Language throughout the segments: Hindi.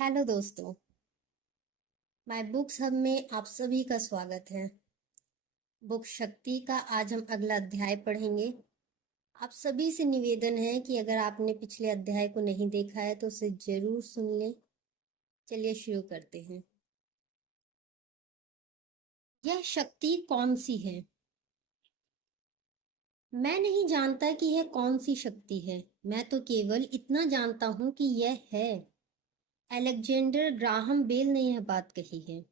हेलो दोस्तों। माय बुक्स हब में आप सभी का स्वागत है। बुक शक्ति का आज हम अगला अध्याय पढ़ेंगे। आप सभी से निवेदन है कि अगर आपने पिछले अध्याय को नहीं देखा है तो उसे जरूर सुन लें। चलिए शुरू करते हैं। यह शक्ति कौन सी है? मैं नहीं जानता कि यह कौन सी शक्ति है। मैं तो केवल इतना जानता हूं कि यह है। अलेक्जेंडर ग्राहम बेल ने यह बात कही है।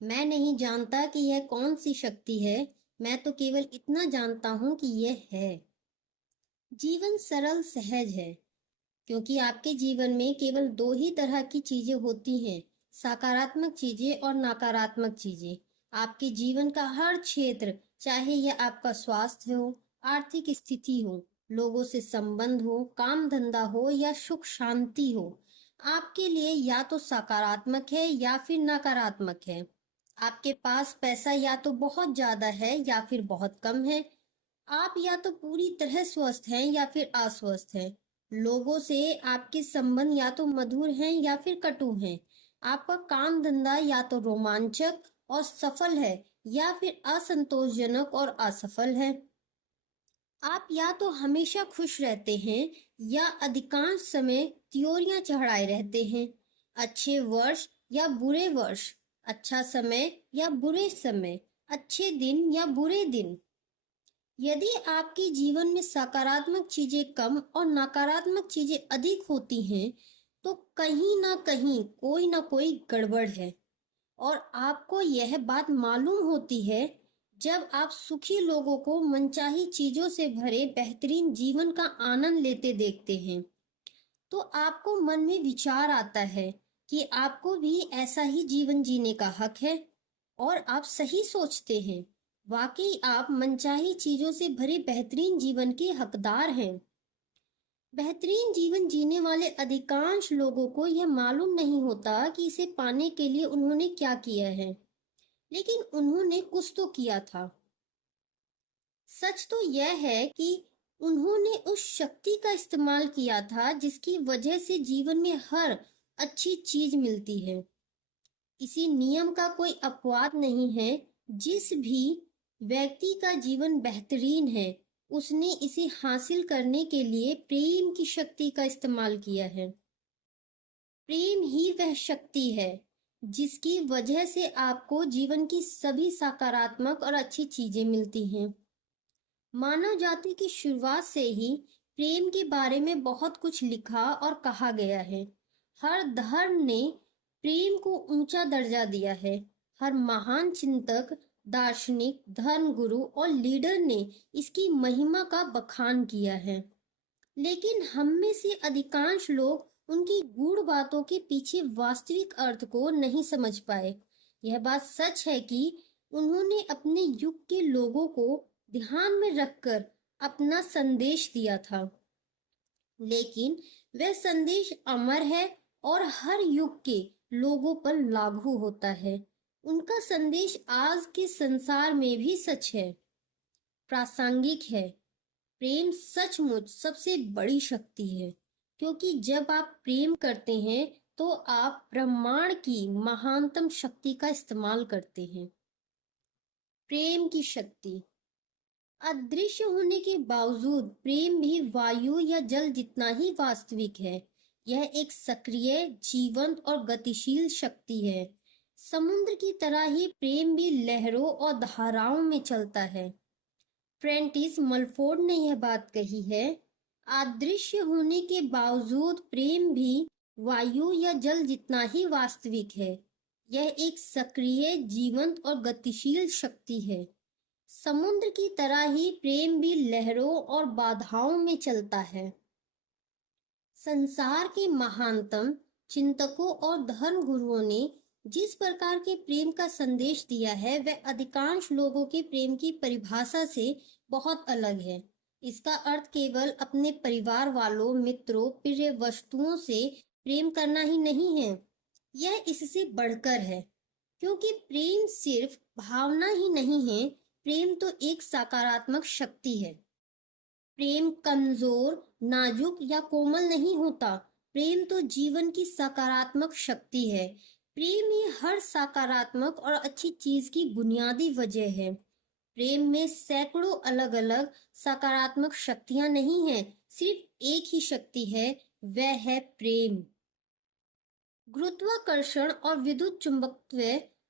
मैं नहीं जानता कि यह कौन सी शक्ति है। मैं तो केवल इतना जानता हूं कि यह है। जीवन सरल सहज है, क्योंकि आपके जीवन में केवल दो ही तरह की चीजें होती हैं, सकारात्मक चीजें और नकारात्मक चीजें। आपके जीवन का हर क्षेत्र, चाहे यह आपका स्वास्थ्य हो, आर्थिक स्थिति हो, लोगों से संबंध हो, काम धंधा हो या सुख शांति हो, आपके लिए या तो सकारात्मक है या फिर नकारात्मक है। आपके पास पैसा या तो बहुत ज्यादा है या फिर बहुत कम है। आप या तो पूरी तरह स्वस्थ हैं या फिर अस्वस्थ हैं। लोगों से आपके संबंध या तो मधुर हैं या फिर कटु हैं। आपका काम धंधा या तो रोमांचक और सफल है या फिर असंतोषजनक और असफल है। आप या तो हमेशा खुश रहते हैं या अधिकांश समय त्योरियां चढ़ाए रहते हैं। अच्छे वर्ष या बुरे वर्ष, अच्छा समय या बुरे समय, अच्छे दिन या बुरे दिन। यदि आपके जीवन में सकारात्मक चीजें कम और नकारात्मक चीजें अधिक होती हैं, तो कहीं ना कहीं कोई ना कोई गड़बड़ है। और आपको यह बात मालूम होती है जब आप सुखी लोगों को मनचाही चीजों से भरे बेहतरीन जीवन का आनंद लेते देखते हैं, तो आपको मन में विचार आता है कि आपको भी ऐसा ही जीवन जीने का हक है। और आप सही सोचते हैं। वाकई आप मनचाही चीजों से भरे बेहतरीन जीवन के हकदार हैं। बेहतरीन जीवन जीने वाले अधिकांश लोगों को यह मालूम नहीं होता कि इसे पाने के लिए उन्होंने क्या किया है, लेकिन उन्होंने कुछ तो किया था। सच तो यह है कि उन्होंने उस शक्ति का इस्तेमाल किया था जिसकी वजह से जीवन में हर अच्छी चीज मिलती है। इसी नियम का कोई अपवाद नहीं है। जिस भी व्यक्ति का जीवन बेहतरीन है, उसने इसे हासिल करने के लिए प्रेम की शक्ति का इस्तेमाल किया है। प्रेम ही वह शक्ति है जिसकी वजह से आपको जीवन की सभी सकारात्मक और अच्छी चीजें मिलती हैं। मानव जाति की शुरुआत से ही प्रेम के बारे में बहुत कुछ लिखा और कहा गया है। हर धर्म ने प्रेम को ऊंचा दर्जा दिया है। हर महान चिंतक, दार्शनिक, धर्मगुरु और लीडर ने इसकी महिमा का बखान किया है। लेकिन हम में से अधिकांश लोग उनकी गूढ़ बातों के पीछे वास्तविक अर्थ को नहीं समझ पाए। यह बात सच है कि उन्होंने अपने युग के लोगों को ध्यान में रखकर अपना संदेश दिया था, लेकिन वह संदेश अमर है और हर युग के लोगों पर लागू होता है। उनका संदेश आज के संसार में भी सच है, प्रासंगिक है। प्रेम सचमुच सबसे बड़ी शक्ति है, क्योंकि जब आप प्रेम करते हैं तो आप ब्रह्मांड की महानतम शक्ति का इस्तेमाल करते हैं। प्रेम की शक्ति। अदृश्य होने के बावजूद प्रेम भी वायु या जल जितना ही वास्तविक है। यह एक सक्रिय, जीवंत और गतिशील शक्ति है। समुद्र की तरह ही प्रेम भी लहरों और धाराओं में चलता है। फ्रेंटिस मलफोर्ड ने यह बात कही है, अदृश्य होने के बावजूद प्रेम भी वायु या जल जितना ही वास्तविक है। यह एक सक्रिय, जीवंत और गतिशील शक्ति है। समुद्र की तरह ही प्रेम भी लहरों और बाधाओं में चलता है। संसार के महानतम चिंतकों और धर्म गुरुओं ने जिस प्रकार के प्रेम का संदेश दिया है, वह अधिकांश लोगों के प्रेम की परिभाषा से बहुत अलग है। इसका अर्थ केवल अपने परिवार वालों, मित्रों, प्रिय वस्तुओं से प्रेम करना ही नहीं है। यह इससे बढ़कर है, क्योंकि प्रेम सिर्फ भावना ही नहीं है। प्रेम तो एक सकारात्मक शक्ति है। प्रेम कमजोर, नाजुक या कोमल नहीं होता। प्रेम तो जीवन की सकारात्मक शक्ति है। प्रेम ही हर सकारात्मक और अच्छी चीज की बुनियादी वजह है। प्रेम में सैकड़ों अलग अलग सकारात्मक शक्तियां नहीं हैं, सिर्फ एक ही शक्ति है, वह है प्रेम। गुरुत्वाकर्षण और विद्युत चुंबकत्व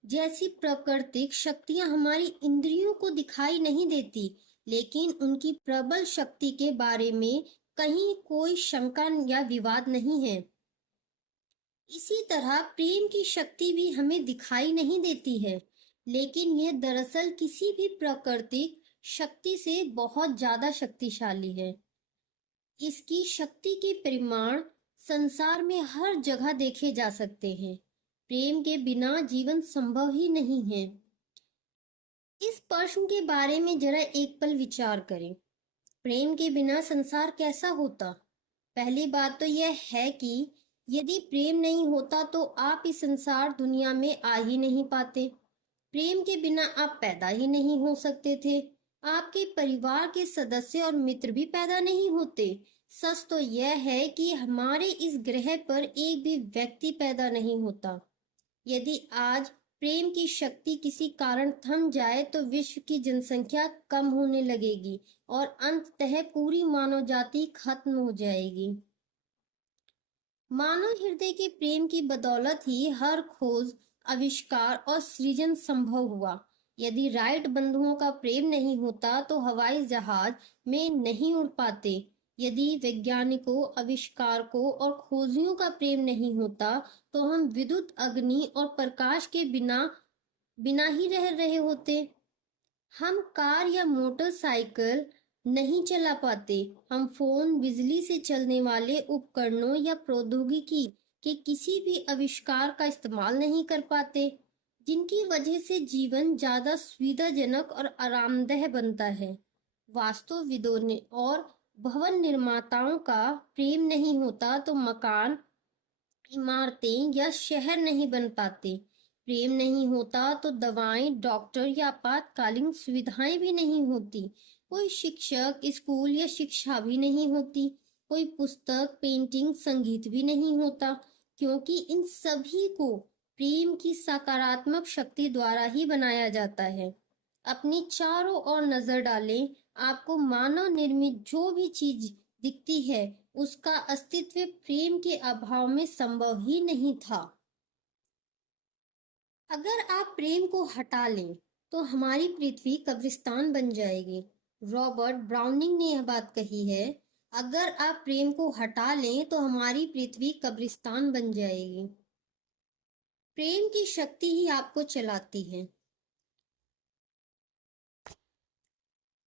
जैसी प्राकृतिक शक्तियां हमारी इंद्रियों को दिखाई नहीं देती, लेकिन उनकी प्रबल शक्ति के बारे में कहीं कोई शंका या विवाद नहीं है। इसी तरह प्रेम की शक्ति भी हमें दिखाई नहीं देती है, लेकिन यह दरअसल किसी भी प्राकृतिक शक्ति से बहुत ज्यादा शक्तिशाली है। इसकी शक्ति के परिमाण संसार में हर जगह देखे जा सकते हैं। प्रेम के बिना जीवन संभव ही नहीं है। इस प्रश्न के बारे में जरा एक पल विचार करें। प्रेम के बिना संसार कैसा होता? पहली बात तो यह है कि यदि प्रेम नहीं होता तो आप इस संसार दुनिया में आ ही नहीं पाते। प्रेम के बिना आप पैदा ही नहीं हो सकते थे। आपके परिवार के सदस्य और मित्र भी पैदा नहीं होते। सच तो यह है कि हमारे इस ग्रह पर एक भी व्यक्ति पैदा नहीं होता। यदि आज प्रेम की शक्ति किसी कारण थम जाए तो विश्व की जनसंख्या कम होने लगेगी और अंततः पूरी मानव जाति खत्म हो जाएगी। मानव हृदय के प्रेम की बदौलत ही हर खोज, आविष्कार और सृजन संभव हुआ। यदि राइट बंधुओं का प्रेम नहीं होता तो हवाई जहाज में नहीं उड़ पाते। यदि वैज्ञानिकों, आविष्कारकों और खोजियों का प्रेम नहीं होता तो हम विद्युत, अग्नि और प्रकाश के बिना बिना ही रह रहे होते। हम कार या मोटरसाइकिल नहीं चला पाते। हम फोन, बिजली से चलने वाले उपकरणों या प्रौद्योगिकी के किसी भी आविष्कार का इस्तेमाल नहीं कर पाते, जिनकी वजह से जीवन ज्यादा सुविधाजनक और आरामदेह बनता है। वास्तुविदों ने और भवन निर्माताओं का प्रेम नहीं होता तो मकान, इमारतें या शहर नहीं बन पाते। प्रेम नहीं होता तो दवाएं, डॉक्टर या आपातकालीन सुविधाएं भी नहीं होती। कोई शिक्षक, स्कूल या शिक्षा भी नहीं होती। कोई पुस्तक, पेंटिंग, संगीत भी नहीं होता, क्योंकि इन सभी को प्रेम की सकारात्मक शक्ति द्वारा ही बनाया जाता है। अपनी चारों ओर नजर डालें, आपको मानव निर्मित जो भी चीज दिखती है उसका अस्तित्व प्रेम के अभाव में संभव ही नहीं था। अगर आप प्रेम को हटा लें तो हमारी पृथ्वी कब्रिस्तान बन जाएगी। रॉबर्ट ब्राउनिंग ने यह बात कही है, अगर आप प्रेम को हटा लें तो हमारी पृथ्वी कब्रिस्तान बन जाएगी। प्रेम की शक्ति ही आपको चलाती है।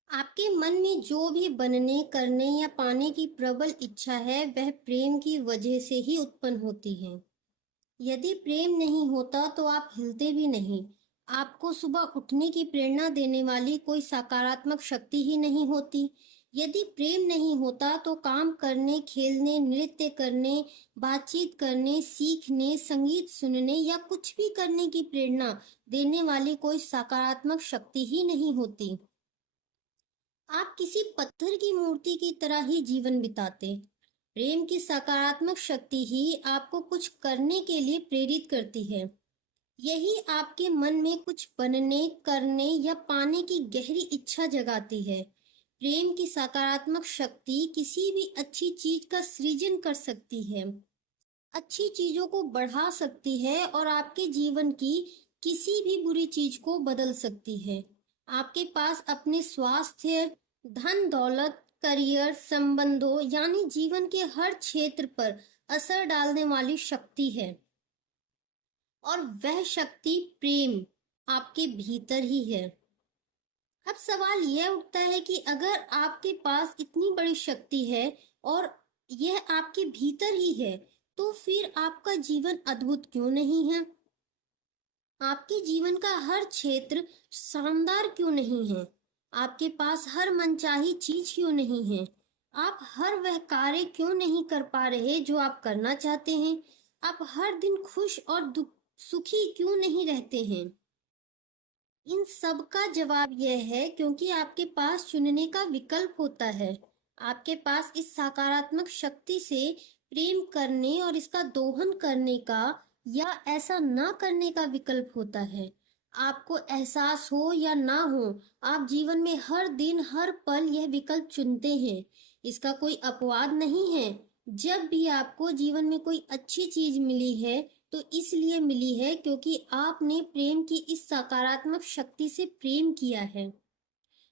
आपके मन में जो भी बनने, करने या पाने की प्रबल इच्छा है वह प्रेम की वजह से ही उत्पन्न होती है। यदि प्रेम नहीं होता तो आप हिलते भी नहीं। आपको सुबह उठने की प्रेरणा देने वाली कोई सकारात्मक शक्ति ही नहीं होती। यदि प्रेम नहीं होता तो काम करने, खेलने, नृत्य करने, बातचीत करने, सीखने, संगीत सुनने या कुछ भी करने की प्रेरणा देने वाली कोई सकारात्मक शक्ति ही नहीं होती। आप किसी पत्थर की मूर्ति की तरह ही जीवन बिताते। प्रेम की सकारात्मक शक्ति ही आपको कुछ करने के लिए प्रेरित करती है। यही आपके मन में कुछ बनने, करने या पाने की गहरी इच्छा जगाती है। प्रेम की सकारात्मक शक्ति किसी भी अच्छी चीज का सृजन कर सकती है, अच्छी चीजों को बढ़ा सकती है और आपके जीवन की किसी भी बुरी चीज को बदल सकती है। आपके पास अपने स्वास्थ्य, धन दौलत, करियर, संबंधों यानी जीवन के हर क्षेत्र पर असर डालने वाली शक्ति है और वह शक्ति प्रेम आपके भीतर ही है। अब सवाल यह उठता है कि अगर आपके पास इतनी बड़ी शक्ति है और यह आपके भीतर ही है तो फिर आपका जीवन अद्भुत क्यों नहीं है? आपके जीवन का हर क्षेत्र शानदार क्यों नहीं है? आपके पास हर मनचाही चीज क्यों नहीं है? आप हर वह कार्य क्यों नहीं कर पा रहे जो आप करना चाहते हैं? आप हर दिन खुश और सुखी क्यों नहीं रहते हैं? इन सब का जवाब यह है क्योंकि आपके पास चुनने का विकल्प होता है। आपके पास इस सकारात्मक शक्ति से प्रेम करने और इसका दोहन करने का या ऐसा ना करने का विकल्प होता है। आपको एहसास हो या ना हो, आप जीवन में हर दिन हर पल यह विकल्प चुनते हैं। इसका कोई अपवाद नहीं है। जब भी आपको जीवन में कोई अच्छी चीज मिली है तो इसलिए मिली है क्योंकि आपने प्रेम की इस सकारात्मक शक्ति से प्रेम किया है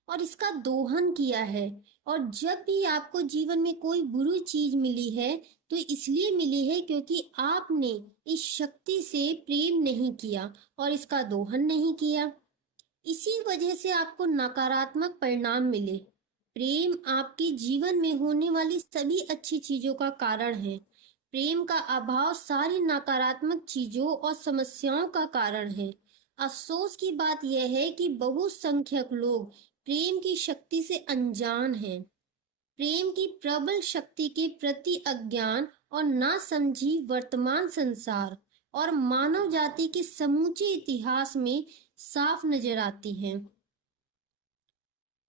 और इसका दोहन किया है। और जब भी आपको जीवन में कोई बुरी चीज मिली है तो इसलिए मिली है क्योंकि आपने इस शक्ति से प्रेम नहीं किया और इसका दोहन नहीं किया। इसी वजह से आपको नकारात्मक परिणाम मिले। प्रेम आपके जीवन में होने वाली सभी अच्छी चीजों का कारण है। प्रेम का अभाव सारी नकारात्मक चीजों और समस्याओं का कारण है। अफसोस की बात यह है कि बहुसंख्यक लोग प्रेम की शक्ति से अनजान हैं। प्रेम की प्रबल शक्ति के प्रति अज्ञान और नासमझी वर्तमान संसार और मानव जाति के समूचे इतिहास में साफ नजर आती है।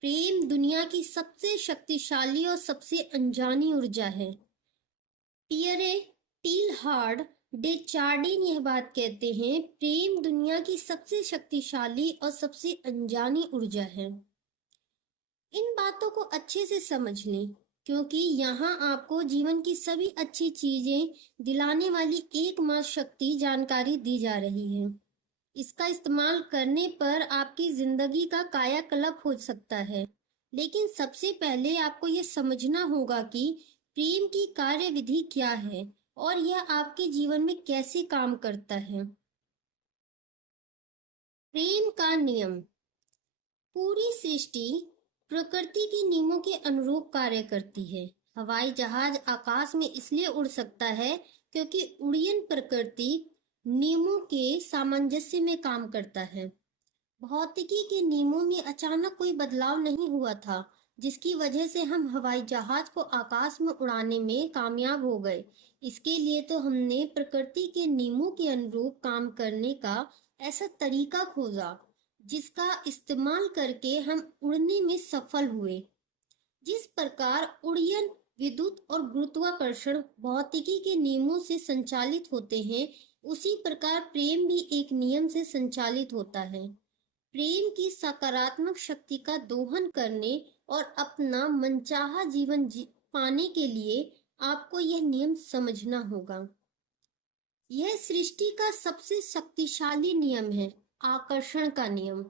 प्रेम दुनिया की सबसे शक्तिशाली और सबसे अनजानी ऊर्जा है। पियरे टीलहार्ड डे चार्डिन यह बात कहते हैं, प्रेम दुनिया की सबसे शक्तिशाली और सबसे अनजानी ऊर्जा है। इन बातों को अच्छे से समझ लें क्योंकि यहाँ आपको जीवन की सभी अच्छी चीजें दिलाने वाली एकमात्र शक्ति जानकारी दी जा रही है। इसका इस्तेमाल करने पर आपकी जिंदगी का कायाकल्प हो सकता है। लेकिन सबसे पहले आपको यह समझना होगा कि प्रेम की कार्यविधि क्या है और यह आपके जीवन में कैसे काम करता है। प्रेम का नियम। पूरी सृष्टि प्रकृति के नियमों के अनुरूप कार्य करती है। हवाई जहाज आकाश में इसलिए उड़ सकता है क्योंकि उड़यन प्रकृति नियमों के सामंजस्य में काम करता है। भौतिकी के नियमों में अचानक कोई बदलाव नहीं हुआ था जिसकी वजह से हम हवाई जहाज को आकाश में उड़ाने में कामयाब हो गए। इसके लिए तो हमने प्रकृति के नियमों के अनुरूप काम करने का ऐसा तरीका खोजा जिसका इस्तेमाल करके हम उड़ने में सफल हुए। जिस प्रकार उड़यन विद्युत और गुरुत्वाकर्षण भौतिकी के नियमों से संचालित होते हैं, उसी प्रकार प्रेम भी एक नियम से संचालित होता है। प्रेम की सकारात्मक शक्ति का दोहन करने और अपना मनचाहा जीवन पाने के लिए आपको यह नियम समझना होगा। यह सृष्टि का सबसे शक्तिशाली नियम है, आकर्षण का नियम।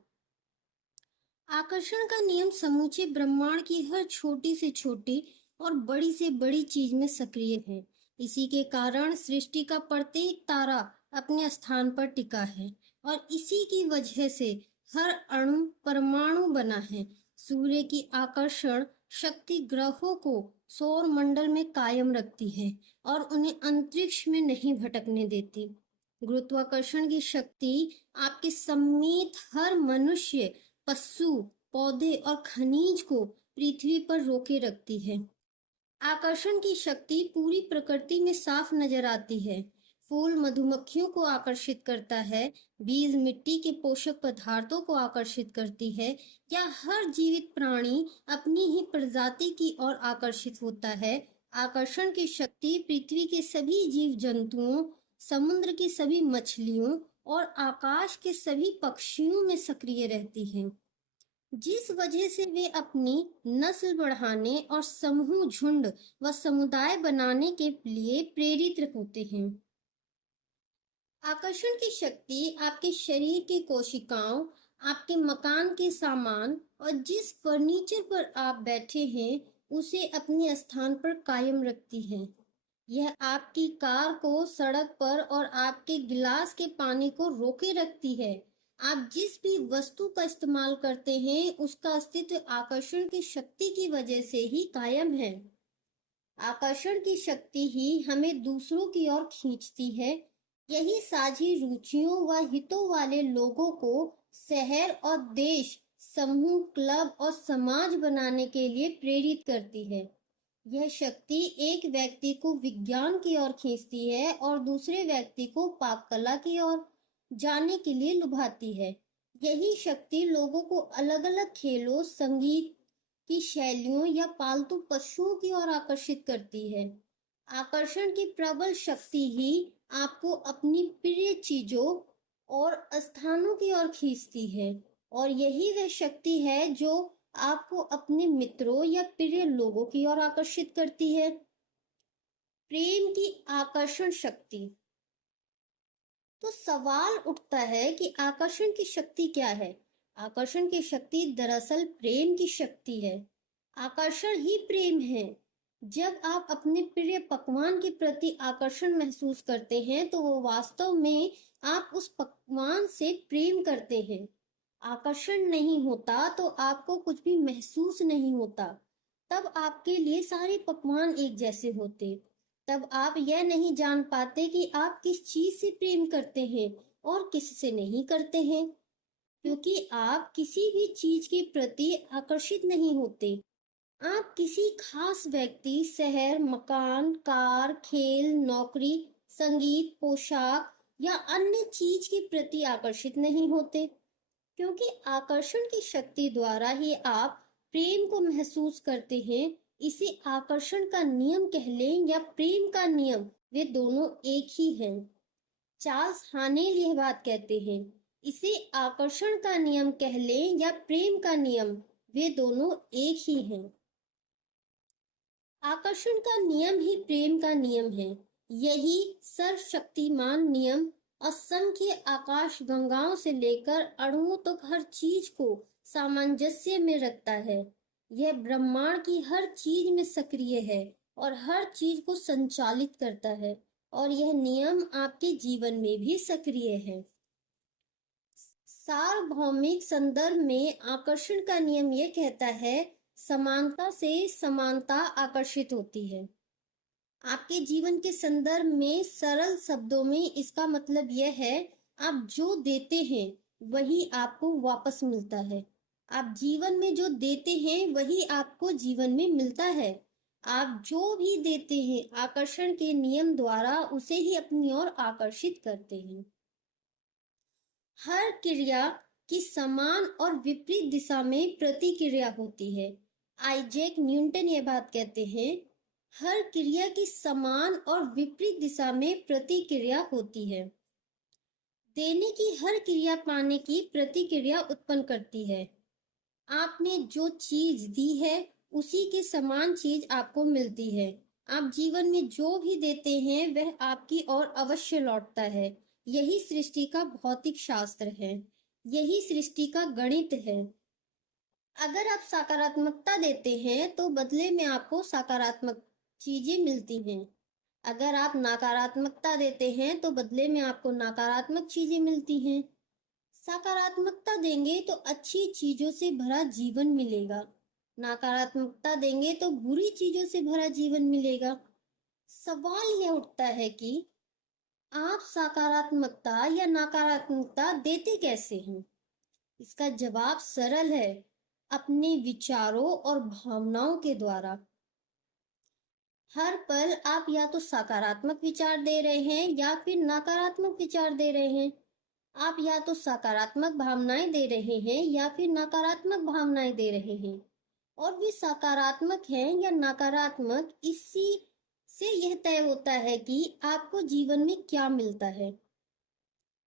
आकर्षण का नियम समूचे ब्रह्मांड की हर छोटी से छोटी और बड़ी से बड़ी चीज में सक्रिय है। इसी के कारण सृष्टि का प्रत्येक तारा अपने स्थान पर टिका है और इसी की वजह से हर अणु परमाणु बना है। सूर्य की आकर्षण शक्ति ग्रहों को सौर मंडल में कायम रखती है और उन्हें अंतरिक्ष में नहीं भटकने देती। गुरुत्वाकर्षण की शक्ति आपके समेत हर मनुष्य, पशु, पौधे और खनिज को पृथ्वी पर रोके रखती है। आकर्षण की शक्ति पूरी प्रकृति में साफ नजर आती है। फूल मधुमक्खियों को आकर्षित करता है, बीज मिट्टी के पोषक पदार्थों को आकर्षित करती है, या हर जीवित प्राणी अपनी ही प्रजाति की ओर आकर्षित होता है। आकर्षण की शक्ति पृथ्वी के सभी जीव जंतुओं, समुद्र की सभी मछलियों और आकाश के सभी पक्षियों में सक्रिय रहती है, जिस वजह से वे अपनी नस्ल बढ़ाने और समूह, झुंड व समुदाय बनाने के लिए प्रेरित होते हैं। आकर्षण की शक्ति आपके शरीर की कोशिकाओं, आपके मकान के सामान और जिस फर्नीचर पर आप बैठे हैं उसे अपने स्थान पर कायम रखती है। यह आपकी कार को सड़क पर और आपके गिलास के पानी को रोके रखती है। आप जिस भी वस्तु का इस्तेमाल करते हैं उसका अस्तित्व आकर्षण की शक्ति की वजह से ही कायम है। आकर्षण की शक्ति ही हमें दूसरों की ओर खींचती है। यही साझी रुचियों व हितों वाले लोगों को शहर और देश, समूह, क्लब और समाज बनाने के लिए प्रेरित करती है। यह शक्ति एक व्यक्ति को विज्ञान की ओर खींचती है और दूसरे व्यक्ति को पाक कला की ओर जाने के लिए लुभाती है। यही शक्ति लोगों को अलग अलग खेलों, संगीत की शैलियों या पालतू पशुओं की ओर आकर्षित करती है। आकर्षण की प्रबल शक्ति ही आपको अपनी प्रिय चीजों और स्थानों की ओर खींचती है, और यही वह शक्ति है जो आपको अपने मित्रों या प्रिय लोगों की ओर आकर्षित करती है। प्रेम की आकर्षण शक्ति। तो सवाल उठता है कि आकर्षण की शक्ति क्या है। आकर्षण की शक्ति दरअसल प्रेम की शक्ति है। आकर्षण ही प्रेम है। जब आप अपने प्रिय पकवान के प्रति आकर्षण महसूस करते हैं तो वो वास्तव में आप उस पकवान से प्रेम करते हैं। आकर्षण नहीं होता तो आपको कुछ भी महसूस नहीं होता। तब आपके लिए सारे पकवान एक जैसे होते। तब आप यह नहीं जान पाते कि आप किस चीज से प्रेम करते हैं और किस से नहीं करते हैं, क्योंकि आप किसी भी चीज के प्रति आकर्षित नहीं होते। आप किसी खास व्यक्ति, शहर, मकान, कार, खेल, नौकरी, संगीत, पोशाक या अन्य चीज के प्रति आकर्षित नहीं होते, क्योंकि आकर्षण की शक्ति द्वारा ही आप प्रेम को महसूस करते हैं। इसे आकर्षण का नियम कह लें या प्रेम का नियम, वे दोनों एक ही हैं। चार्ल्स हानेल यह बात कहते हैं, इसे आकर्षण का नियम कह लें या प्रेम का नियम, वे दोनों एक ही हैं। आकर्षण का नियम ही प्रेम का नियम है। यही सर्वशक्तिमान नियम असंख्य आकाश गंगाओं से लेकर अणुओं तक हर चीज को सामंजस्य में रखता है। यह ब्रह्मांड की हर चीज में सक्रिय है और हर चीज को संचालित करता है, और यह नियम आपके जीवन में भी सक्रिय है। सार्वभौमिक संदर्भ में आकर्षण का नियम यह कहता है, समानता से समानता आकर्षित होती है। आपके जीवन के संदर्भ में सरल शब्दों में इसका मतलब यह है, आप जो देते हैं वही आपको वापस मिलता है। आप जीवन में जो देते हैं वही आपको जीवन में मिलता है। आप जो भी देते हैं आकर्षण के नियम द्वारा उसे ही अपनी ओर आकर्षित करते हैं। हर क्रिया की समान और विपरीत दिशा में प्रतिक्रिया होती है। आइजैक न्यूटन ये बात कहते हैं, हर क्रिया की समान और विपरीत दिशा में प्रतिक्रिया होती है। देने की हर क्रिया पाने की प्रतिक्रिया उत्पन्न करती है। आपने जो चीज दी है उसी के समान चीज आपको मिलती है। आप जीवन में जो भी देते हैं वह आपकी ओर अवश्य लौटता है। यही सृष्टि का भौतिक शास्त्र है। यही सृष्टि का गणित है। अगर आप सकारात्मकता देते हैं तो बदले में आपको सकारात्मक चीजें मिलती हैं। अगर आप नकारात्मकता देते हैं तो बदले में आपको नकारात्मक चीजें मिलती हैं। सकारात्मकता देंगे तो अच्छी चीजों से भरा जीवन मिलेगा। नकारात्मकता देंगे तो बुरी चीजों से भरा जीवन मिलेगा। सवाल यह उठता है कि आप सकारात्मकता या नकारात्मकता देते कैसे हैं? इसका जवाब सरल है, अपने विचारों और भावनाओं के द्वारा। हर पल आप या तो सकारात्मक विचार दे रहे हैं या फिर नकारात्मक विचार दे रहे हैं। आप या तो सकारात्मक भावनाएं दे रहे हैं या फिर नकारात्मक भावनाएं दे रहे हैं, और वे सकारात्मक हैं या नकारात्मक, इसी से यह तय होता है कि आपको जीवन में क्या मिलता है।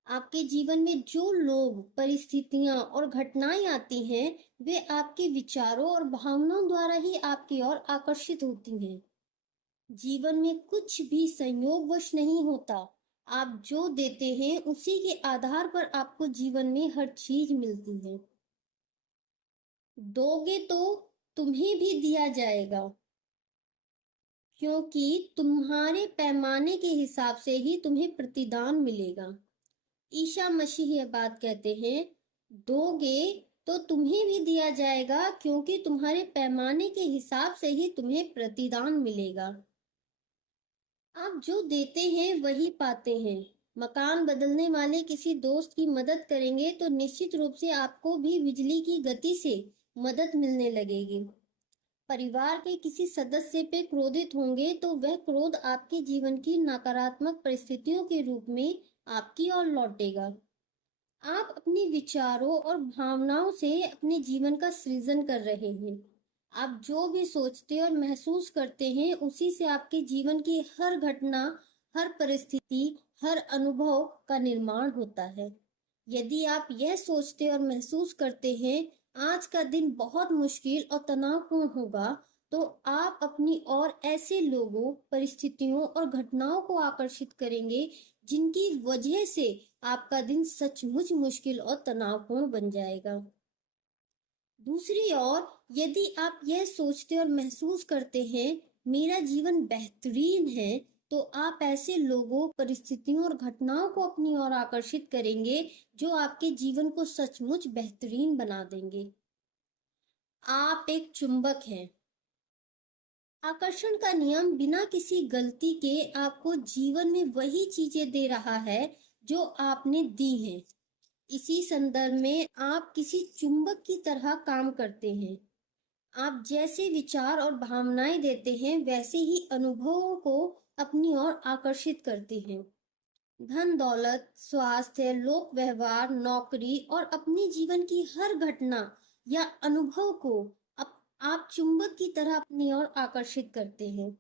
आपके जीवन में जो लोग, परिस्थितियां और घटनाएं आती हैं वे आपके विचारों और भावनाओं द्वारा ही आपकी ओर आकर्षित होती हैं। जीवन में कुछ भी संयोगवश नहीं होता। आप जो देते हैं उसी के आधार पर आपको जीवन में हर चीज मिलती है। दोगे तो तुम्हें भी दिया जाएगा, क्योंकि तुम्हारे पैमाने के हिसाब से ही तुम्हें प्रतिदान मिलेगा। ईसा मसीह यह बात कहते हैं, दोगे तो तुम्हें भी दिया जाएगा, क्योंकि तुम्हारे पैमाने के हिसाब से ही तुम्हें प्रतिदान मिलेगा। आप जो देते हैं वही पाते हैं। मकान बदलने वाले किसी दोस्त की मदद करेंगे तो निश्चित रूप से आपको भी बिजली की गति से मदद मिलने लगेगी। परिवार के किसी सदस्य पे क्रोधित होंगे तो वह क्रोध आपके जीवन की नकारात्मक परिस्थितियों के रूप में आपकी ओर लौटेगा। आप अपने विचारों और भावनाओं से अपने जीवन का सृजन कर रहे हैं। आप जो भी सोचते और महसूस करते हैं, उसी से आपके जीवन की हर घटना, हर परिस्थिति, हर अनुभव का निर्माण होता है। यदि आप यह सोचते और महसूस करते हैं, आज का दिन बहुत मुश्किल और तनावपूर्ण होगा, तो आप अपनी ओर ऐसे लोगों, परिस्थितियों और घटनाओं को आकर्षित करेंगे, जिनकी वजह से आपका दिन सचमुच मुश्किल और तनावपूर्ण बन जाएगा। दूसरी ओर, यदि आप यह सोचते और महसूस करते हैं, मेरा जीवन बेहतरीन है, तो आप ऐसे लोगों, परिस्थितियों और घटनाओं को अपनी ओर आकर्षित करेंगे, जो आपके जीवन को सचमुच बेहतरीन बना देंगे। आप एक चुंबक हैं। आकर्षण का नियम बिना किसी गलती के आपको जीवन में वही चीजें दे रहा है जो आपने दी हैं। इसी संदर्भ में आप किसी चुंबक की तरह काम करते हैं। आप जैसे विचार और भावनाएं देते हैं, वैसे ही अनुभवों को अपनी ओर आकर्षित करते हैं। धन दौलत, स्वास्थ्य, लोक व्यवहार, नौकरी और अपने जीवन की हर घटना या अनुभव को आप चुंबक की तरह अपनी ओर आकर्षित करते हैं।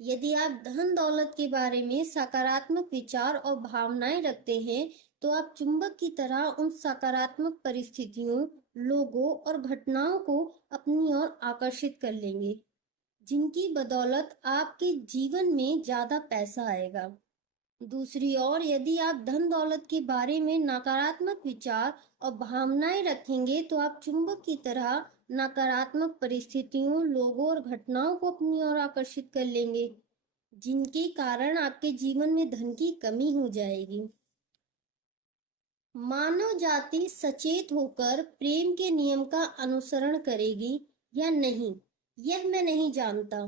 यदि आप धन दौलत के बारे में सकारात्मक विचार और भावनाएं रखते हैं, तो आप चुंबक की तरह उन सकारात्मक परिस्थितियों, लोगों और घटनाओं को अपनी ओर आकर्षित कर लेंगे, जिनकी बदौलत आपके जीवन में ज्यादा पैसा आएगा। दूसरी ओर, यदि आप धन दौलत के बारे में नकारात्मक विचार और भावनाएं रखेंगे, तो आप चुंबक की तरह नकारात्मक परिस्थितियों, लोगों और घटनाओं को अपनी ओर आकर्षित कर लेंगे, जिनके कारण आपके जीवन में धन की कमी हो जाएगी। मानव जाति सचेत होकर प्रेम के नियम का अनुसरण करेगी या नहीं, यह मैं नहीं जानता,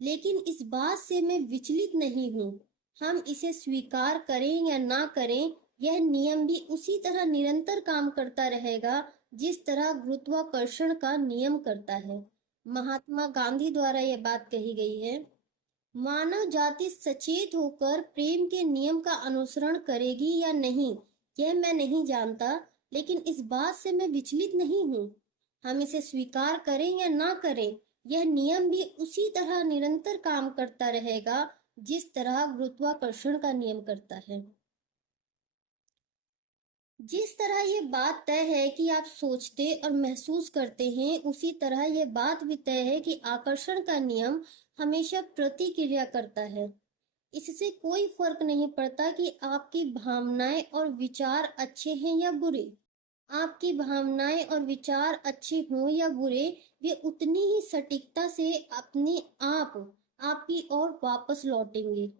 लेकिन इस बात से मैं विचलित नहीं हूँ। हम इसे स्वीकार करें या ना करें, यह नियम भी उसी तरह निरंतर काम करता रहेगा, जिस तरह गुरुत्वाकर्षण का नियम करता है। महात्मा गांधी द्वारा यह बात कही गई है। मानव जाति सचेत होकर प्रेम के नियम का अनुसरण करेगी या नहीं, यह मैं नहीं जानता, लेकिन इस बात से मैं विचलित नहीं हूँ। हम इसे स्वीकार करें या ना करें, यह नियम भी उसी तरह निरंतर काम करता रहेगा, जिस तरह गुरुत्वाकर्षण का नियम करता है। जिस तरह ये बात तय है कि आप सोचते और महसूस करते हैं, उसी तरह ये बात भी तय है कि आकर्षण का नियम हमेशा प्रतिक्रिया करता है। इससे कोई फर्क नहीं पड़ता कि आपकी भावनाएं और विचार अच्छे हैं या बुरे। आपकी भावनाएं और विचार अच्छे हों या बुरे, वे उतनी ही सटीकता से अपने आप आपकी ओर वापस लौटेंगे।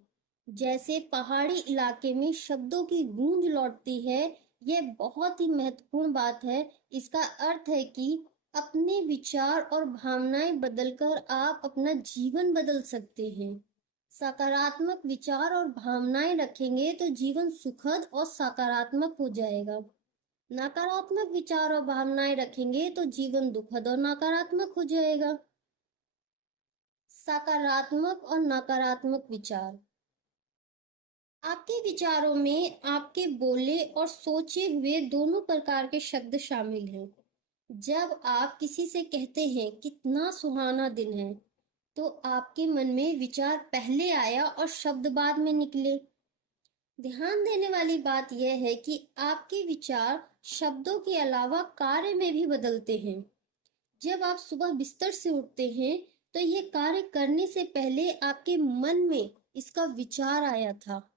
जैसे पहाड़ी इलाके में शब्दों की गूंज लौटती है, यह बहुत ही महत्वपूर्ण बात है। इसका अर्थ है कि अपने विचार और भावनाएं बदलकर आप अपना जीवन बदल सकते हैं। सकारात्मक विचार और भावनाएं रखेंगे तो जीवन सुखद और सकारात्मक हो जाएगा। नकारात्मक विचार और भावनाएं रखेंगे तो जीवन दुखद और नकारात्मक हो जाएगा। सकारात्मक और नकारात्मक विचार। आपके विचारों में आपके बोले और सोचे हुए दोनों प्रकार के शब्द शामिल हैं। जब आप किसी से कहते हैं कितना सुहाना दिन है, तो आपके मन में विचार पहले आया और शब्द बाद में निकले। ध्यान देने वाली बात यह है कि आपके विचार शब्दों के अलावा कार्य में भी बदलते हैं। जब आप सुबह बिस्तर से उठते हैं, तो यह कार्य करने से पहले आपके मन में इसका विचार आया था।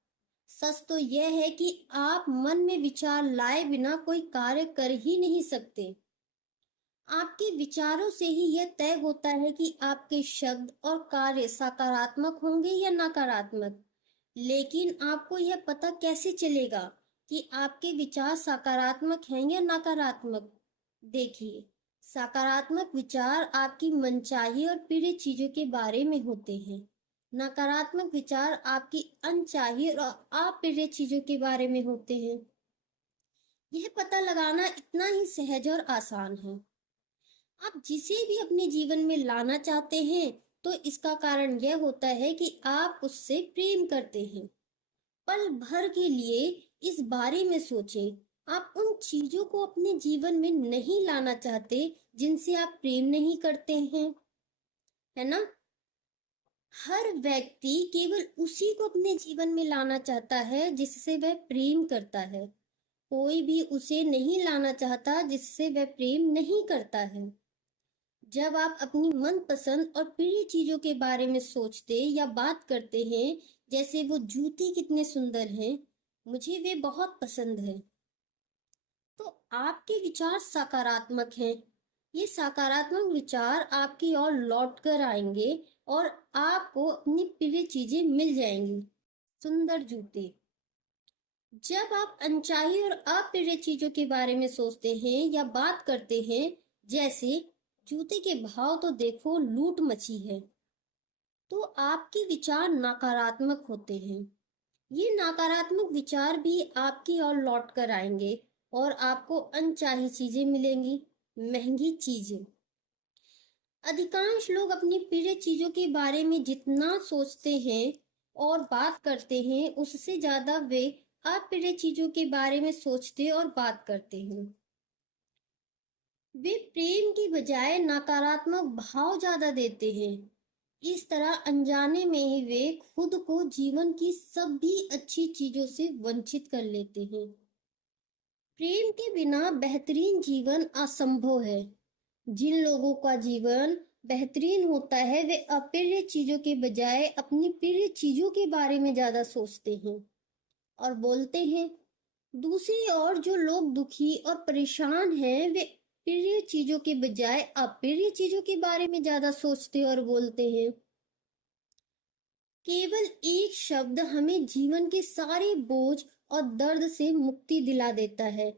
सच तो यह है कि आप मन में विचार लाए बिना कोई कार्य कर ही नहीं सकते। आपके विचारों से ही यह तय होता है कि आपके शब्द और कार्य सकारात्मक होंगे या नकारात्मक। लेकिन आपको यह पता कैसे चलेगा कि आपके विचार सकारात्मक हैं या नकारात्मक? देखिए, सकारात्मक विचार आपकी मनचाही और प्रिय चीजों के बारे में होते हैं। नकारात्मक विचार आपकी अनचाही और अप्रिय चीजों के बारे में होते हैं। यह पता लगाना इतना ही सहज और आसान है। आप जिसे भी अपने जीवन में लाना चाहते हैं, तो इसका कारण यह होता है कि आप उससे प्रेम करते हैं। पल भर के लिए इस बारे में सोचें आप उन चीजों को अपने जीवन में नहीं लाना चाहते जिनसे आप प्रेम नहीं करते हैं, है ना। हर व्यक्ति केवल उसी को अपने जीवन में लाना चाहता है जिससे वह प्रेम करता है। कोई भी उसे नहीं लाना चाहता जिससे वह प्रेम नहीं करता है। जब आप अपनी मनपसंद और प्रिय चीजों के बारे में सोचते या बात करते हैं, जैसे वो जूते कितने सुंदर हैं, मुझे वे बहुत पसंद है, तो आपके विचार सकारात्मक हैं। ये सकारात्मक विचार आपकी ओर लौट कर आएंगे और आपको अपनी प्रिय चीजें मिल जाएंगी। सुंदर जूते। जब आप अनचाही और अप्रिय चीजों के बारे में सोचते हैं या बात करते हैं, जैसे जूते के भाव तो देखो, लूट मची है, तो आपके विचार नकारात्मक होते हैं। ये नकारात्मक विचार भी आपकी ओर लौट कर आएंगे और आपको अनचाही चीजें मिलेंगी, महंगी चीजें। अधिकांश लोग अपनी प्रिय चीजों के बारे में जितना सोचते हैं और बात करते हैं, उससे ज्यादा वे अप्रिय चीजों के बारे में सोचते और बात करते हैं। वे प्रेम की बजाय नकारात्मक भाव ज्यादा देते हैं। इस तरह अनजाने में ही वे खुद को जीवन की सभी अच्छी चीजों से वंचित कर लेते हैं। प्रेम के बिना बेहतरीन जीवन असंभव है। जिन लोगों का जीवन बेहतरीन होता है, वे अप्रिय चीजों के बजाय अपनी प्रिय चीजों के बारे में ज्यादा सोचते हैं और बोलते हैं। दूसरी ओर जो लोग दुखी और परेशान हैं, वे प्रिय चीजों के बजाय अप्रिय चीजों के बारे में ज्यादा सोचते और बोलते हैं। केवल एक शब्द हमें जीवन के सारे बोझ और दर्द से मुक्ति दिला देता है,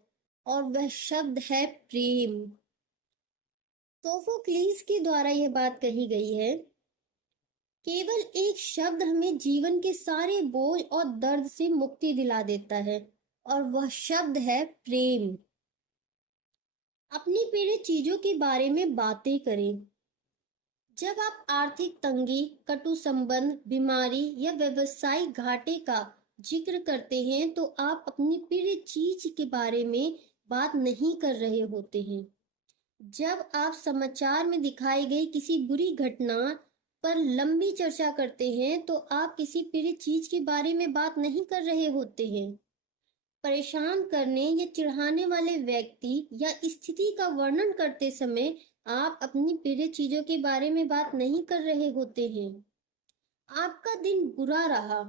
और वह शब्द है प्रेम। सोफोक्लीस के द्वारा यह बात कही गई है। केवल एक शब्द हमें जीवन के सारे बोझ और दर्द से मुक्ति दिला देता है, और वह शब्द है प्रेम। अपनी प्रिय चीजों के बारे में बातें करें। जब आप आर्थिक तंगी, कटु संबंध, बीमारी या व्यवसायिक घाटे का जिक्र करते हैं, तो आप अपनी प्रिय चीज के बारे में बात नहीं कर रहे होते हैं। जब आप समाचार में दिखाई गई किसी बुरी घटना पर लंबी चर्चा करते हैं, तो आप किसी प्रिय चीज के बारे में बात नहीं कर रहे होते हैं। परेशान करने या चिढ़ाने वाले व्यक्ति या स्थिति का वर्णन करते समय आप अपनी प्रिय चीजों के बारे में बात नहीं कर रहे होते हैं। आपका दिन बुरा रहा,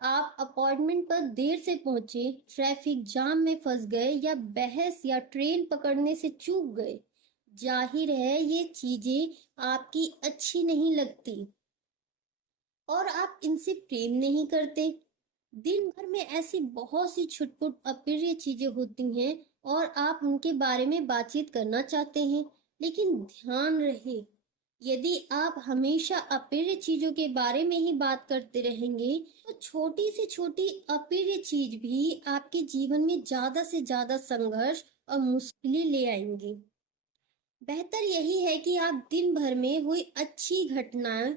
आप अपॉइंटमेंट पर देर से पहुंचे, ट्रैफिक जाम में फंस गए या बहस या ट्रेन पकड़ने से चूक गए। जाहिर है ये चीजें आपकी अच्छी नहीं लगती और आप इनसे प्रेम नहीं करते। दिन भर में ऐसी बहुत सी छुटपुट अप्रिय चीजें होती हैं और आप उनके बारे में बातचीत करना चाहते हैं, लेकिन ध्यान रहे, यदि आप हमेशा अप्रिय चीजों के बारे में ही बात करते रहेंगे, तो छोटी से छोटी अप्रिय चीज भी आपके जीवन में ज्यादा से ज्यादा संघर्ष और मुश्किलें ले आएंगी। बेहतर यही है कि आप दिन भर में हुई अच्छी घटनाएं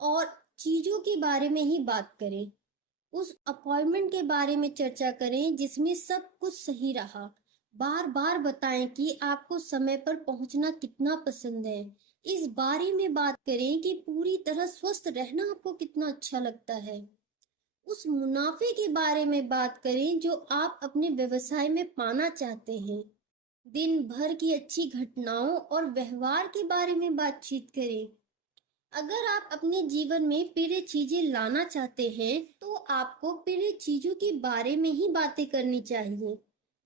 और चीजों के बारे में ही बात करें। उस अपॉइंटमेंट के बारे में चर्चा करें जिसमें सब कुछ सही रहा। बार बार बताएं कि आपको समय पर पहुंचना कितना पसंद है। इस बारे में बात करें कि पूरी तरह स्वस्थ रहना आपको कितना अच्छा लगता है। उस मुनाफे के बारे में बात करें जो आप अपने व्यवसाय में पाना चाहते हैं। दिन भर की अच्छी घटनाओं और व्यवहार के बारे में बातचीत करें। अगर आप अपने जीवन में प्रिय चीजें लाना चाहते हैं, तो आपको प्रिय चीजों के बारे में ही बातें करनी चाहिए।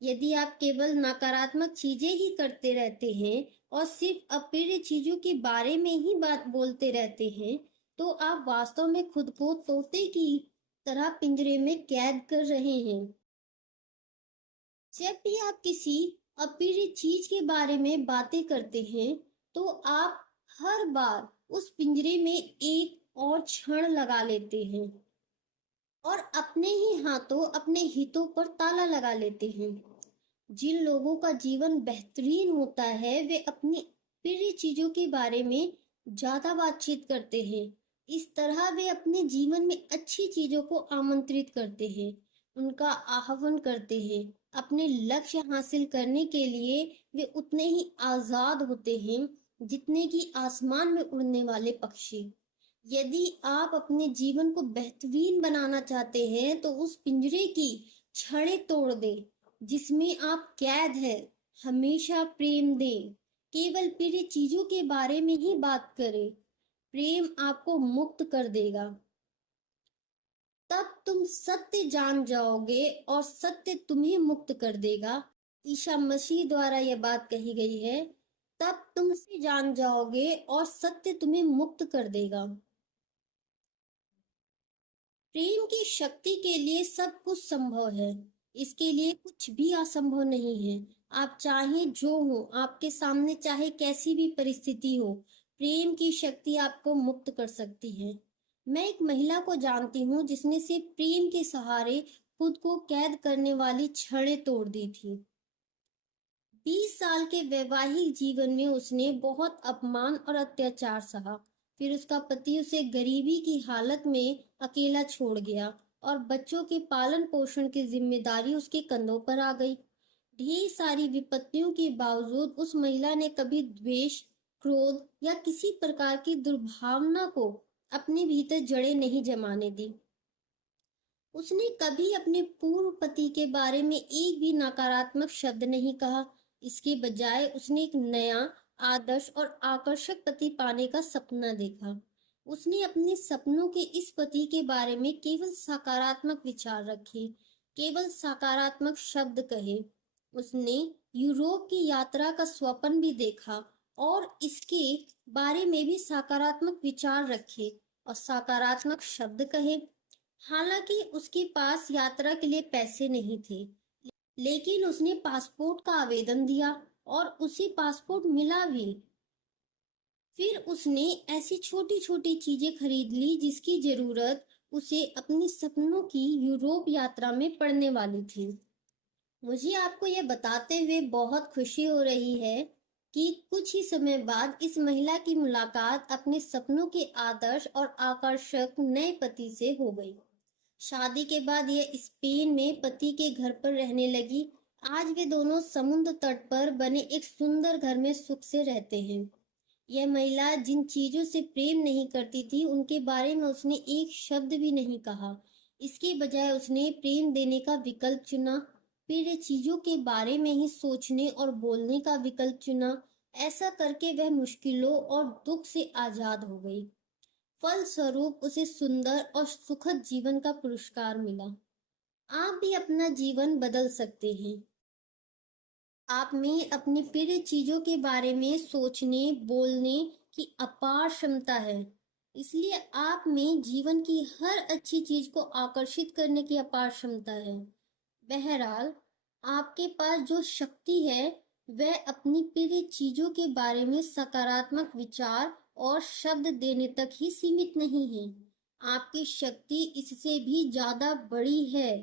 यदि आप केवल नकारात्मक चीजें ही करते रहते हैं और सिर्फ अप्रिय चीजों के बारे में ही बात बोलते रहते हैं, तो आप वास्तव में खुद को तोते की तरह पिंजरे में कैद कर रहे हैं। जब भी आप किसी अप्रिय चीज के बारे में बातें करते हैं, तो आप हर बार उस पिंजरे में एक और क्षण लगा लेते हैं और अपने ही हाथों अपने हितों पर ताला लगा लेते हैं। जिन लोगों का जीवन बेहतरीन होता है, वे अपनी प्रिय चीजों के बारे में ज्यादा बातचीत करते हैं। इस तरह वे अपने जीवन में अच्छी चीजों को आमंत्रित करते हैं। उनका आह्वान करते हैं। अपने लक्ष्य हासिल करने के लिए वे उतने ही आजाद होते हैं जितने कि आसमान में उड़ने वाले पक्षी। यदि आप अपने जीवन को बेहतरीन बनाना चाहते हैं तो उस पिंजरे की छड़ें तोड़ दें जिसमें आप कैद हैं। हमेशा प्रेम दें, केवल प्रिय चीजों के बारे में ही बात करें। प्रेम आपको मुक्त कर देगा। तब तुम सत्य जान जाओगे और सत्य तुम्हें मुक्त कर देगा। ईसा मसीह द्वारा यह बात कही गई है। तब तुम से जान जाओगे और सत्य तुम्हें मुक्त कर देगा। प्रेम की शक्ति के लिए सब कुछ संभव है। इसके लिए कुछ भी असंभव नहीं है। आप चाहे जो हो, आपके सामने चाहे कैसी भी परिस्थिति हो, प्रेम की शक्ति आपको मुक्त कर सकती है। मैं एक महिला को जानती हूँ जिसने सिर्फ प्रेम के सहारे खुद को कैद करने वाली छड़ें तोड़ दी थी। 20 साल के वैवाहिक जीवन में उसने बहुत अपमान और अत्याचार सहा। फिर उसका पति उसे गरीबी की हालत में अकेला छोड़ गया और बच्चों के पालन पोषण की जिम्मेदारी उसके कंधों पर आ गई। ढेर सारी विपत्तियों के बावजूद उस महिला ने कभी द्वेष, क्रोध या किसी प्रकार की दुर्भावना को अपने भीतर जड़ें नहीं जमाने दी। उसने कभी अपने पूर्व पति के बारे में एक भी नकारात्मक शब्द नहीं कहा। इसके बजाय उसने एक नया, आदर्श और आकर्षक पति पाने का सपना देखा। उसने अपने सपनों के इस पति के बारे में केवल सकारात्मक विचार रखे, केवल सकारात्मक शब्द कहे। उसने यूरोप की यात्रा का स्वप्न भी देखा और इसके बारे में भी सकारात्मक विचार रखे और सकारात्मक शब्द कहे। हालांकि उसके पास यात्रा के लिए पैसे नहीं थे, लेकिन उसने पासपोर्ट का आवेदन दिया और उसे पासपोर्ट मिला भी। फिर उसने ऐसी छोटी छोटी चीजें खरीद ली जिसकी जरूरत उसे अपने सपनों की यूरोप यात्रा में पड़ने वाली थी। मुझे आपको यह बताते हुए बहुत खुशी हो रही है कि कुछ ही समय बाद इस महिला की मुलाकात अपने सपनों के आदर्श और आकर्षक नए पति से हो गई। शादी के बाद यह स्पेन में पति के घर पर रहने लगी। आज वे दोनों समुद्र तट पर बने एक सुंदर घर में सुख से रहते हैं। यह महिला जिन चीजों से प्रेम नहीं करती थी उनके बारे में उसने एक शब्द भी नहीं कहा। इसके बजाय उसने प्रेम देने का विकल्प चुना। प्रिय चीजों के बारे में ही सोचने और बोलने का विकल्प चुना। ऐसा करके वह मुश्किलों और दुख से आजाद हो गई। फलस्वरूप उसे सुंदर और सुखद जीवन का पुरस्कार मिला। आप भी अपना जीवन बदल सकते हैं। आप में अपनी प्रिय चीजों के बारे में सोचने, बोलने की अपार क्षमता है। इसलिए आप में जीवन की हर अच्छी चीज को आकर्षित करने की अपार क्षमता है। बहरहाल, आपके पास जो शक्ति है वह अपनी प्रिय चीजों के बारे में सकारात्मक विचार और शब्द देने तक ही सीमित नहीं है। आपकी शक्ति इससे भी ज्यादा बड़ी है,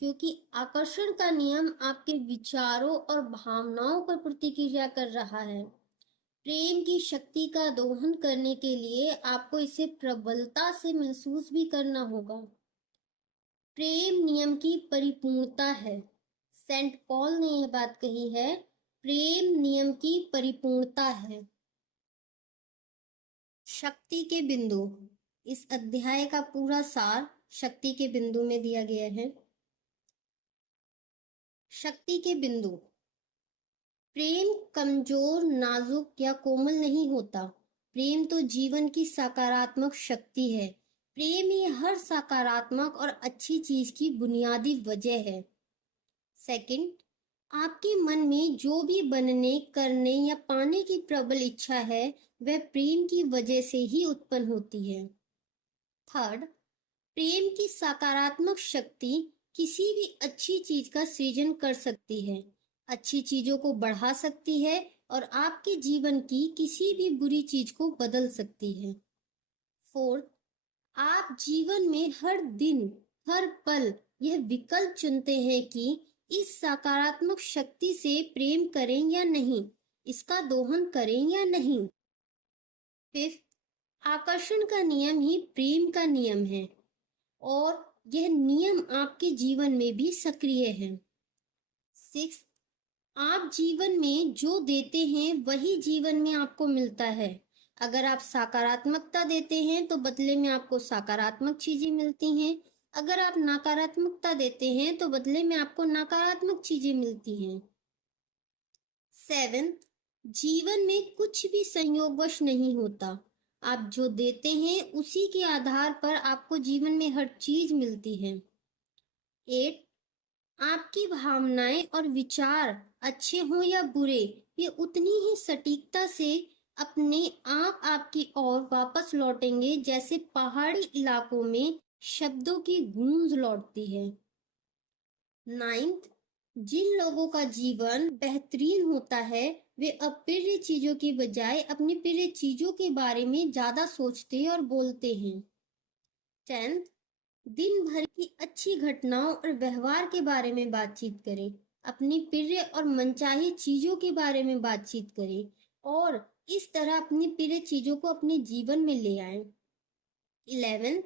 क्योंकि आकर्षण का नियम आपके विचारों और भावनाओं पर प्रतिक्रिया कर रहा है। प्रेम की शक्ति का दोहन करने के लिए आपको इसे प्रबलता से महसूस भी करना होगा। प्रेम नियम की परिपूर्णता है। सेंट पॉल ने यह बात कही है, प्रेम नियम की परिपूर्णता है। शक्ति के बिंदु। इस अध्याय का पूरा सार शक्ति के बिंदु में दिया गया है। शक्ति के बिंदु। प्रेम कमजोर, नाजुक या कोमल नहीं होता। प्रेम तो जीवन की सकारात्मक शक्ति है। प्रेम ही हर सकारात्मक और अच्छी चीज की बुनियादी वजह है। सेकंड, आपके मन में जो भी बनने, करने या पाने की प्रबल इच्छा है वह प्रेम की वजह से ही उत्पन्न होती है। थर्ड, प्रेम की सकारात्मक शक्ति किसी भी अच्छी चीज का सृजन कर सकती है, अच्छी चीजों को बढ़ा सकती है और आपके जीवन की किसी भी बुरी चीज को बदल सकती है। फोर्थ, आप जीवन में हर दिन, हर पल यह विकल्प चुनते हैं कि इस सकारात्मक शक्ति से प्रेम करें या नहीं, इसका दोहन करें या नहीं। फिफ्थ, आकर्षण का नियम ही प्रेम का नियम है और यह नियम आपके जीवन में भी सक्रिय है। 6, आप जीवन में जो देते हैं वही जीवन में आपको मिलता है। अगर आप सकारात्मकता देते हैं तो बदले में आपको सकारात्मक चीजें मिलती हैं। अगर आप नकारात्मकता देते हैं तो बदले में आपको नकारात्मक चीजें मिलती हैं। 7, जीवन में कुछ भी संयोगवश नहीं होता। आप जो देते हैं उसी के आधार पर आपको जीवन में हर चीज मिलती है। 8, आपकी भावनाएं और विचार अच्छे हों या बुरे, ये उतनी ही सटीकता से अपने आप आपकी ओर वापस लौटेंगे जैसे पहाड़ी इलाकों में शब्दों की गूंज लौटती है। 9th, जिन लोगों का जीवन बेहतरीन होता है वे अप्रिय चीजों की बजाय अपनी प्रिय चीजों के बारे में ज्यादा सोचते और बोलते हैं। 10th, दिन भर की अच्छी घटनाओं और व्यवहार के बारे में बातचीत करें। अपनी प्रिय और मनचाही चीजों के बारे में बातचीत करें और इस तरह अपनी प्रिय चीजों को अपने जीवन में ले आएं। 11,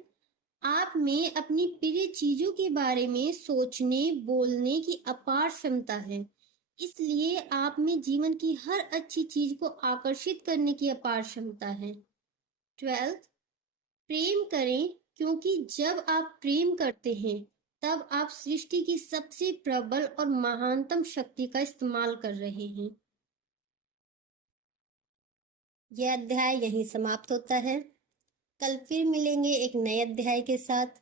आप में अपनी प्रिय चीजों के बारे में सोचने बोलने की अपार क्षमता है, इसलिए आप में जीवन की हर अच्छी चीज को आकर्षित करने की अपार क्षमता है। 12, प्रेम करें, क्योंकि जब आप प्रेम करते हैं तब आप सृष्टि की सबसे प्रबल और महानतम शक्ति का इस्तेमाल कर रहे हैं। यह अध्याय यहीं समाप्त होता है। कल फिर मिलेंगे एक नए अध्याय के साथ।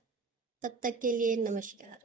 तब तक के लिए नमस्कार।